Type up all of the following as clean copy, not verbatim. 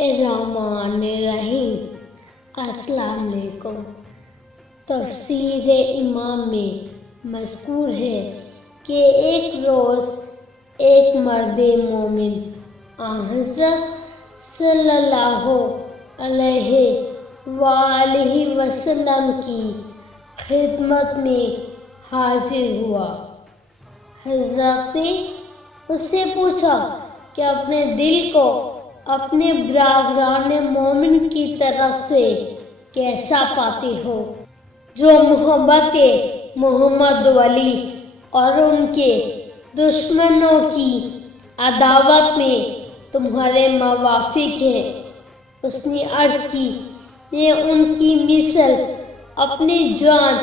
الرحمن الرحیم۔ السلام علیکم۔ تفسیر امام میں مذکور ہے کہ ایک روز ایک مرد مومن آن حضرت صلی اللہ علیہ وآلہ وسلم کی خدمت میں حاضر ہوا۔ حضرت نے اس سے پوچھا کہ اپنے دل کو اپنے برادران مومن کی طرف سے کیسا پاتے ہو، جو محبت محمد ولی اور ان کے دشمنوں کی عداوت میں تمہارے موافق ہیں۔ اس نے عرض کی، میں ان کی مثل اپنی جان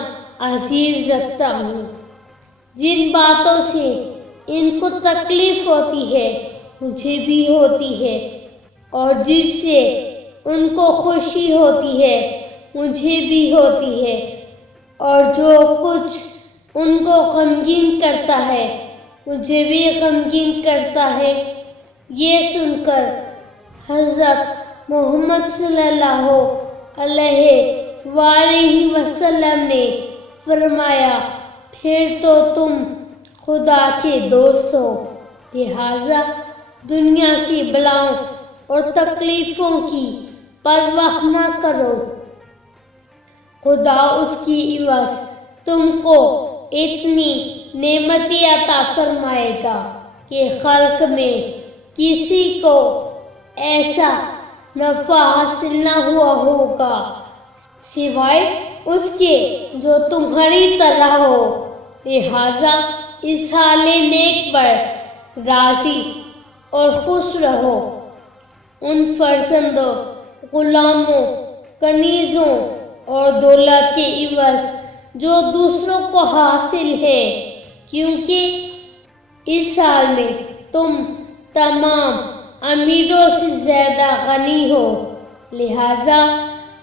عزیز رکھتا ہوں۔ جن باتوں سے ان کو تکلیف ہوتی ہے مجھے بھی ہوتی ہے، اور جس سے ان کو خوشی ہوتی ہے مجھے بھی ہوتی ہے، اور جو کچھ ان کو غمگین کرتا ہے مجھے بھی غمگین کرتا ہے۔ یہ سن کر حضرت محمد صلی اللہ علیہ وآلہ وسلم نے فرمایا، پھر تو تم خدا کے دوست ہو، لہذا دنیا کی بلاؤں اور تکلیفوں کی پرواہ نہ کرو، خدا اس کی عوض تم کو اتنی نعمتیں عطا فرمائے گا کہ خلق میں کسی کو ایسا نفع حاصل نہ ہوا ہوگا سوائے اس کے جو تمہاری طرح ہو، لہذا اس حال نیک پر راضی اور خوش رہو۔ ان فرزندوں، غلاموں، کنیزوں اور دولت کے عوض جو دوسروں کو حاصل ہے، کیونکہ اس حال میں تم تمام امیروں سے زیادہ غنی ہو، لہذا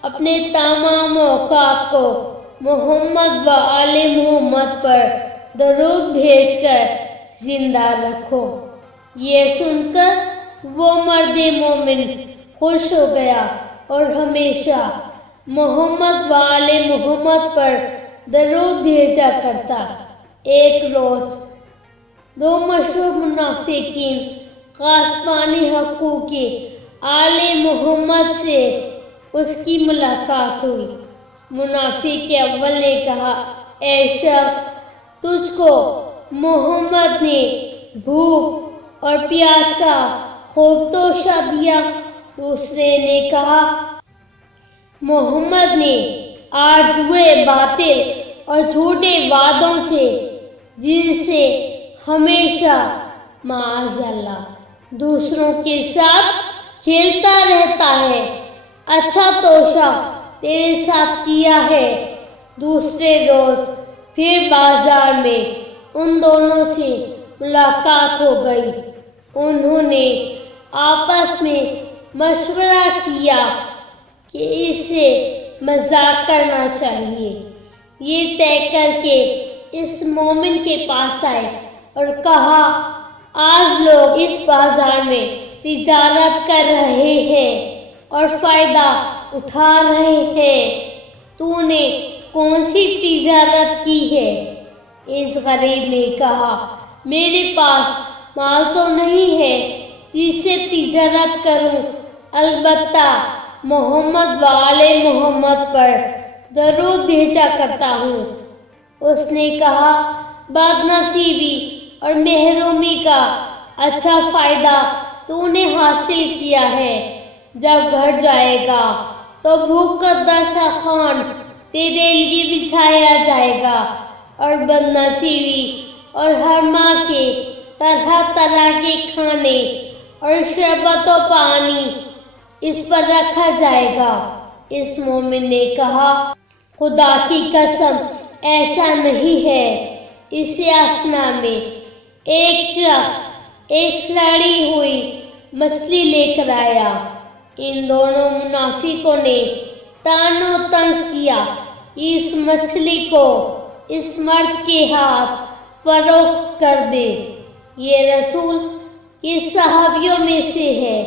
اپنے تمام اوقات کو محمد و آل محمد پر درود بھیج کر زندہ رکھو۔ یہ سن کر وہ مرد مومن خوش ہو گیا اور ہمیشہ محمد و آل محمد پر درود بھیجا کرتا۔ ایک روز دو مشہور منافقین غاصبان حقوق آل محمد سے اس کی ملاقات ہوئی۔ منافق اول نے کہا، اے شخص، تجھ کو محمد نے بھوک اور پیاس کا خوب توشہ دیا؟ دوسرے نے کہا، محمد نے آرزوئے باطل اور جھوٹے وعدوں سے، جن سے ہمیشہ معاذ اللہ دوسروں کے ساتھ کھیلتا رہتا ہے، اچھا توشہ تیرے ساتھ کیا ہے۔ دوسرے روز پھر بازار میں ان دونوں سے ملاقات ہو گئی۔ انہوں نے آپس میں مشورہ کیا کہ اس سے مذاق کرنا چاہیے۔ یہ طے کر کے اس مومن کے پاس آئے اور کہا، آج لوگ اس بازار میں تجارت کر رہے ہیں اور فائدہ اٹھا رہے ہیں، تو نے کون سی تجارت کی ہے؟ اس غریب نے کہا، میرے پاس مال تو نہیں ہے جس سے تجارت کروں، البتہ محمد و آل محمد پر درود بھیجا کرتا ہوں۔ اس نے کہا، بد نصیبی اور محرومی کا اچھا فائدہ تو نے حاصل کیا ہے۔ جب گھر جائے گا تو بھوک کا دسترخوان تیرے لیے بچھایا جائے گا، اور بد نصیبی اور ہر ماہ کے طرح طرح کے کھانے اور شربت و پانی اس پر رکھا جائے گا۔ اس مومن نے کہا، خدا کی قسم ایسا نہیں ہے۔ اسی اثنا میں ایک شخص ایک سڑی ہوئی مچھلی لے کر آیا۔ ان دونوں منافقوں نے طعن و طنز کیا، اس مچھلی کو اس مرد کے ہاتھ فروخت کر دے، یہ رسول کے صحابیوں میں سے ہے۔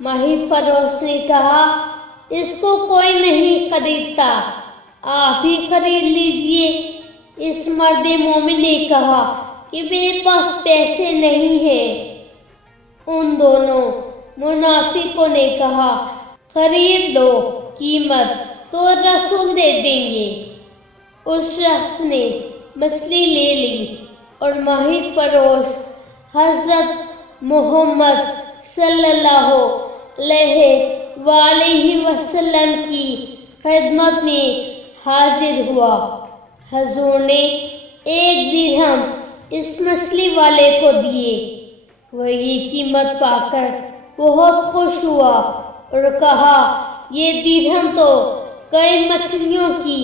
ماہی فروش نے کہا اس کو کوئی نہیں خریدتا، آپ ہی خرید لیجئے۔ اس مرد مومن نے کہا کہ میرے پاس پیسے نہیں ہیں۔ ان دونوں منافقوں نے کہا خرید دو، قیمت تو رسول دے دیں گے۔ اس شخص نے مچھلی لے لی اور ماہی فروش حضرت محمد صلی اللہ علیہ وآلہ وسلم کی خدمت میں حاضر ہوا۔ حضور نے 1 درہم اس مچھلی والے کو دیے۔ وہ یہ قیمت پا کر بہت خوش ہوا اور کہا یہ درہم تو کئی مچھلیوں کی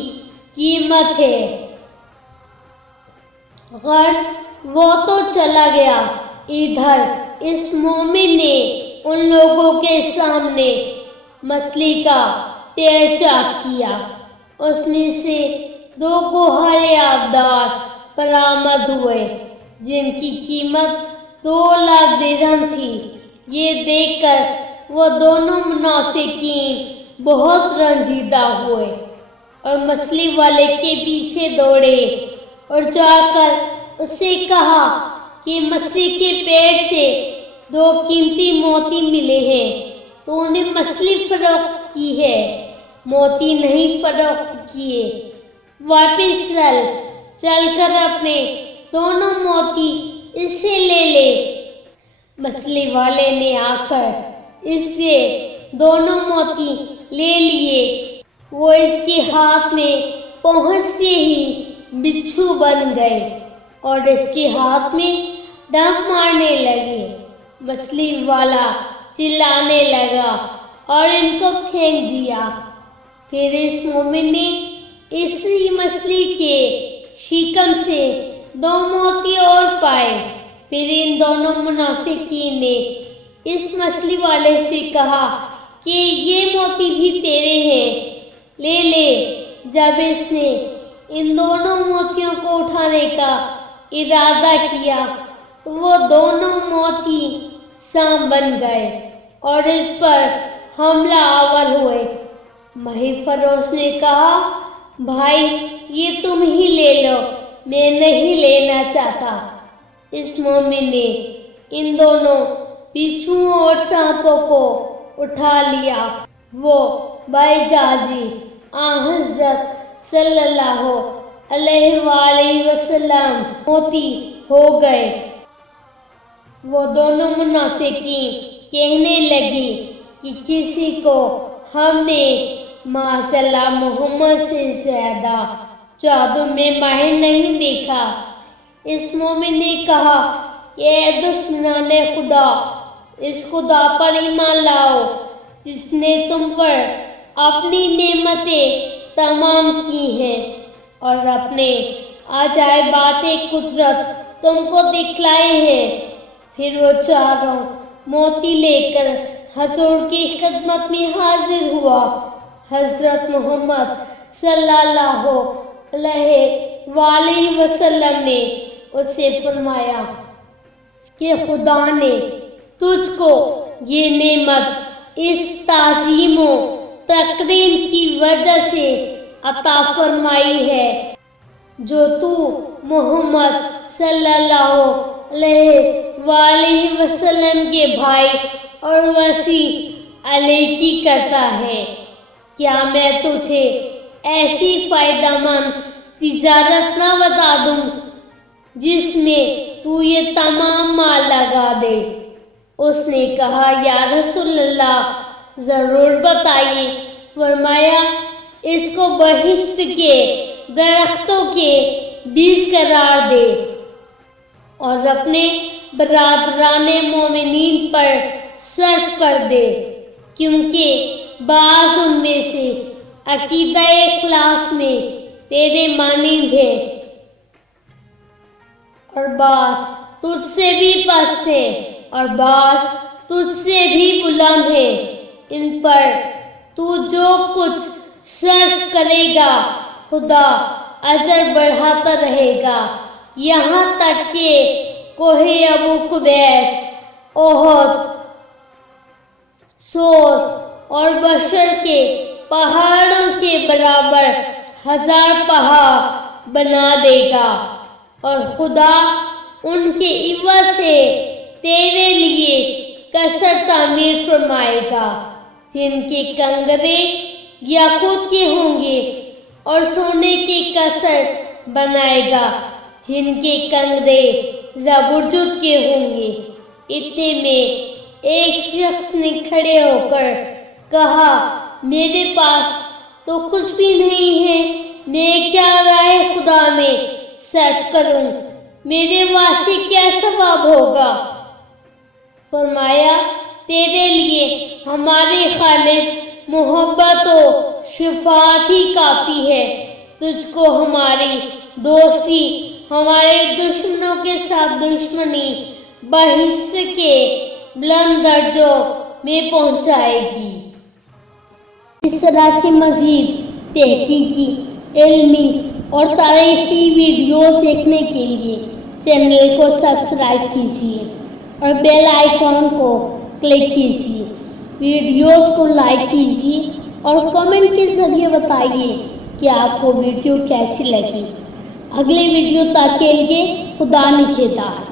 قیمت ہے۔ غرض وہ تو چلا گیا۔ ادھر اس مومن نے ان لوگوں کے سامنے مچھلی کا پیر چاک کیا۔ اس میں سے 2 گوہر آبدار برآمد ہوئے جن کی قیمت 2 لاکھ درہم تھی۔ یہ دیکھ کر وہ دونوں منافقین بہت رنجیدہ ہوئے اور مچھلی والے کے پیچھے دوڑے اور جا کر اس سے کہا کہ مچھلی کے پیڑ سے 2 قیمتی موتی ملے ہیں، تو نے مچھلی فروخت کی ہے، موتی نہیں فروخت کیے۔ واپس چل کر اپنے دونوں موتی اس سے لے لے۔ مچھلی والے نے آ کر اس سے دونوں موتی لے لیے۔ وہ اس کے ہاتھ میں پہنچتے ہی بچھو بن گئے اور اس کے ہاتھ میں ڈنک مارنے لگے۔ مچھلی والا چلانے لگا اور ان کو پھینک دیا۔ پھر اس مومن نے اسی مچھلی کے شکم سے 2 موتی اور پائے۔ پھر ان دونوں منافقین نے اس مچھلی والے سے کہا کہ یہ موتی بھی تیرے ہیں، لے لے۔ جب اس نے ان دونوں موتیوں کو اٹھانے کا ارادہ کیا تو وہ دونوں موتی سانپ بن گئے اور اس پر حملہ آور ہوئے۔ ماہی فروش نے کہا بھائی یہ تم ہی لے لو، میں نہیں لینا چاہتا۔ اس مومن نے ان دونوں بچھوؤں اور سانپوں کو اٹھا لیا۔ وہ باعزازی حضرت صلی اللہ علیہ وآلہ وسلم موتی ہو گئے۔ وہ دونوں منافقین کہنے لگے کہ کسی کو ہم نے معاذ اللہ محمد سے زیادہ جادو میں ماہر نہیں دیکھا۔ اس مومن نے کہا کہ اے دشمنان خدا، اس خدا پر ایمان لاؤ جس نے تم پر اپنی نعمتیں تمام کی ہیں اور اپنے عجائبات قدرت تم کو دکھلائے ہیں۔ پھر وہ چاروں موتی لے کر حضور کی خدمت میں حاضر ہوا۔ حضرت محمد صلی اللہ علیہ وآلہ وسلم نے اس سے فرمایا کہ خدا نے تجھ کو یہ نعمت اس تعظیم و تکریم کی وجہ سے عطا فرمائی ہے جو تو محمد صلی اللہ علیہ وآلہ وسلم کے بھائی اور وسیع علیہ کی کرتا ہے۔ کیا میں تجھے ایسی فائدہ مند تجارت نہ بتا دوں جس میں تو یہ تمام مال لگا دے؟ اس نے کہا یا رسول اللہ ضرور بتائیے۔ فرمایا اس کو بہشت کے درختوں کے بیج قرار دے اور اپنے برادران مومنین پر صرف کر دے، کیونکہ بعض ان میں سے عقیدہ اخلاص میں تیرے مانند ہے اور بعض تجھ سے بھی پست ہے اور بعض تجھ سے بھی بلند ہے۔ ان پر تو جو کچھ صرف کرے گا خدا اجر بڑھاتا رہے گا، یہاں تک کہ کوہ ابو قبیس، احد، سور اور بشر کے پہاڑوں کے برابر 1000 پہاڑ بنا دے گا، اور خدا ان کے عوض سے تیرے لیے قصر تعمیر فرمائے گا، جن کے کنگرے یاقوت کے ہوں گے، اور سونے کے قصر بنائے گا جن کے کنگرے زبرجد کے ہوں گے۔ اتنے میں ایک شخص نے کھڑے ہو کر کہا، میرے پاس تو کچھ بھی نہیں ہے، میں کیا راہ خدا میں صرف کروں، میرے واسطے کیا ثواب ہوگا؟ فرمایا، تیرے لیے ہماری خالص محبت و شفاعت ہی کافی ہے، تجھ کو ہماری دوستی ہمارے دشمنوں کے ساتھ دشمنی بحث کے بلند درجوں میں پہنچائے گی۔ اس طرح کے مزید تحقیقی، علمی اور تاریخی ویڈیوز دیکھنے کے لیے چینل کو سبسکرائب کیجیے اور بیل آئیکن کو کلک کیجیے۔ ویڈیوز کو لائک کیجیے اور کمنٹ کے ذریعے بتائیے کہ آپ کو ویڈیو کیسی لگی۔ اگلے ویڈیو تک کے لیے خدا نگہدار۔